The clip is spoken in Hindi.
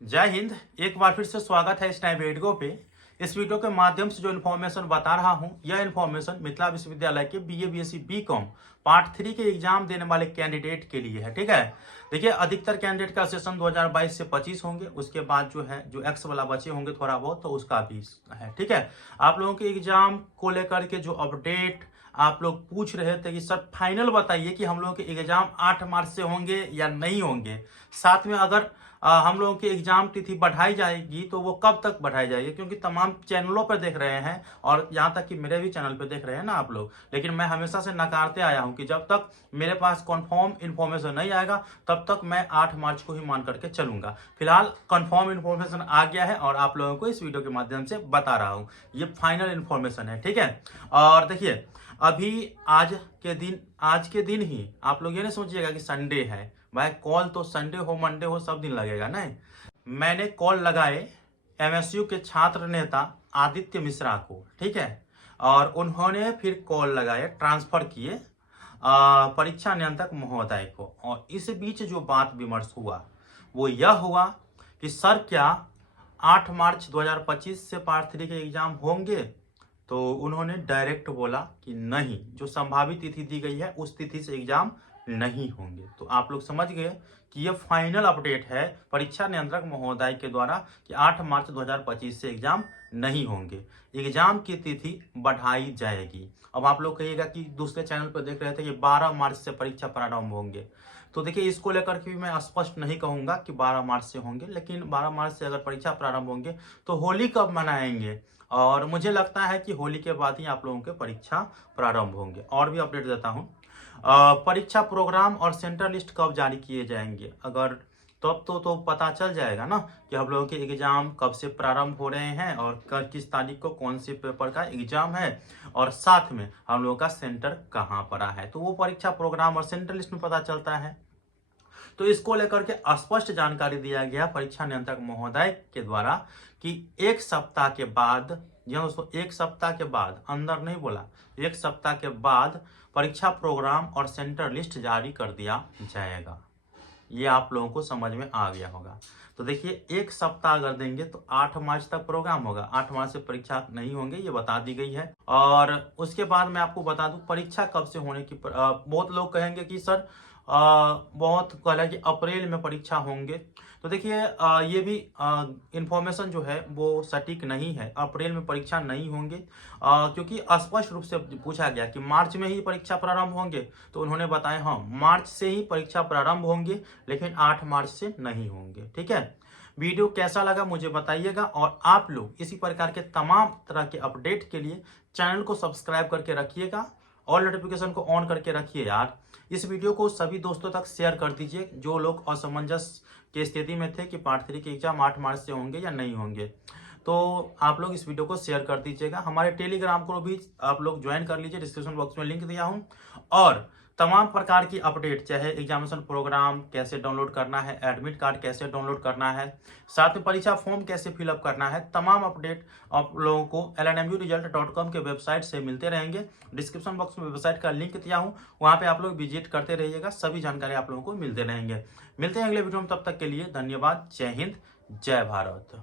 जय हिंद। एक बार फिर से स्वागत है स्नाइप वीडियो पे। इस वीडियो के माध्यम से जो इन्फॉर्मेशन बता रहा हूं, यह इन्फॉर्मेशन मिथिला विश्वविद्यालय के बीए बीएससी बीकॉम पार्ट 3 के एग्जाम देने वाले कैंडिडेट के लिए है। ठीक है, देखिए अधिकतर कैंडिडेट का सेशन 2022 से 25 होंगे। उसके बाद जो एक्स वाला बचे होंगे थोड़ा बहुत, तो उसका भी है। ठीक है, आप लोगों के एग्जाम को लेकर के जो अपडेट आप लोग पूछ रहे थे कि सर फाइनल बताइए कि हम लोगों के एग्जाम 8 मार्च से होंगे या नहीं होंगे। साथ में अगर हम लोगों की एग्जाम तिथि बढ़ाई जाएगी तो वो कब तक बढ़ाई जाएगी, क्योंकि तमाम चैनलों पर देख रहे हैं और यहाँ तक कि मेरे भी चैनल पर देख रहे हैं ना आप लोग। लेकिन मैं हमेशा से नकारते आया हूँ कि जब तक मेरे पास कंफर्म इन्फॉर्मेशन नहीं आएगा तब तक मैं 8 मार्च को ही मान करके चलूंगा। फिलहाल कंफर्म इन्फॉर्मेशन आ गया है और आप लोगों को इस वीडियो के माध्यम से बता रहा हूँ। ये फाइनल इन्फॉर्मेशन है। ठीक है, और देखिए अभी आज के दिन ही आप लोग ये नहीं सोचिएगा कि संडे है। भाई कॉल तो संडे हो मंडे हो सब दिन लगेगा। नहीं, मैंने कॉल लगाए एमएसयू के छात्र नेता आदित्य मिश्रा को। ठीक है, और उन्होंने फिर कॉल लगाए ट्रांसफर किए परीक्षा नियंत्रक महोदय को। और इस बीच जो बात विमर्श हुआ वो यह हुआ कि सर क्या 8 मार्च 2025 से पार्ट 3 के एग्जाम होंगे। तो उन्होंने डायरेक्ट बोला कि नहीं, जो संभावित तिथि दी गई है उस तिथि से एग्जाम नहीं होंगे। तो आप लोग समझ गए कि यह फाइनल अपडेट है परीक्षा नियंत्रक महोदय के द्वारा कि 8 मार्च 2025 से एग्जाम नहीं होंगे, एग्जाम की तिथि बढ़ाई जाएगी। अब आप लोग कहिएगा कि दूसरे चैनल पर देख रहे थे कि 12 मार्च से परीक्षा प्रारंभ होंगे। तो देखिए इसको लेकर के भी मैं स्पष्ट नहीं कहूंगा कि 12 मार्च से होंगे, लेकिन 12 मार्च से अगर परीक्षा प्रारंभ होंगे तो होली कब मनाएंगे। और मुझे लगता है कि होली के बाद ही आप लोगों के परीक्षा प्रारंभ होंगे। और भी अपडेट देता हूं, परीक्षा प्रोग्राम और सेंटर लिस्ट कब जारी किए जाएंगे, अगर तब तो पता चल जाएगा ना कि हम लोगों के एग्जाम कब से प्रारंभ हो रहे हैं और किस तारीख को कौन से पेपर का एग्जाम है और साथ में हम लोगों का सेंटर कहाँ पड़ा है। तो वो परीक्षा प्रोग्राम और सेंटर लिस्ट में पता चलता है। तो इसको लेकर के स्पष्ट जानकारी दिया गया परीक्षा नियंत्रक महोदय के द्वारा कि एक सप्ताह के बाद, जी दोस्तों, एक सप्ताह के बाद, अंदर नहीं बोला, एक सप्ताह के बाद परीक्षा प्रोग्राम और सेंटर लिस्ट जारी कर दिया जाएगा। ये आप लोगों को समझ में आ गया होगा। तो देखिए एक सप्ताह अगर देंगे तो 8 मार्च तक प्रोग्राम होगा, 8 मार्च से परीक्षा नहीं होंगे, ये बता दी गई है। और उसके बाद मैं आपको बता दूं परीक्षा कब से होने की बहुत लोग कहेंगे कि सर बहुत कहला कि अप्रैल में परीक्षा होंगे। तो देखिए ये भी इंफॉर्मेशन जो है वो सटीक नहीं है। अप्रैल में परीक्षा नहीं होंगे क्योंकि स्पष्ट रूप से पूछा गया कि मार्च में ही परीक्षा प्रारंभ होंगे। तो उन्होंने बताया हाँ मार्च से ही परीक्षा प्रारंभ होंगे, लेकिन 8 मार्च से नहीं होंगे। ठीक है, वीडियो कैसा लगा मुझे बताइएगा। और आप लोग इसी प्रकार के तमाम तरह के अपडेट के लिए चैनल को सब्सक्राइब करके रखिएगा और नोटिफिकेशन को ऑन करके रखिए यार। इस वीडियो को सभी दोस्तों तक शेयर कर दीजिए जो लोग असमंजस की स्थिति में थे कि पार्ट 3 के एग्जाम 8 मार्च से होंगे या नहीं होंगे। तो आप लोग इस वीडियो को शेयर कर दीजिएगा। हमारे टेलीग्राम को भी आप लोग ज्वाइन कर लीजिए, डिस्क्रिप्शन बॉक्स में लिंक दिया हूँ। और तमाम प्रकार की अपडेट, चाहे एग्जामिनेशन प्रोग्राम कैसे डाउनलोड करना है, एडमिट कार्ड कैसे डाउनलोड करना है, साथ में परीक्षा फॉर्म कैसे फिलअप करना है, तमाम अपडेट आप लोगों को lnmuresult.com के वेबसाइट से मिलते रहेंगे। डिस्क्रिप्शन बॉक्स में वेबसाइट का लिंक दिया हूँ, वहाँ पे आप लोग विजिट करते रहिएगा, सभी जानकारी आप लोगों को मिलते रहेंगे। मिलते हैं अगले वीडियो में, तब तक के लिए धन्यवाद। जय हिंद, जय भारत।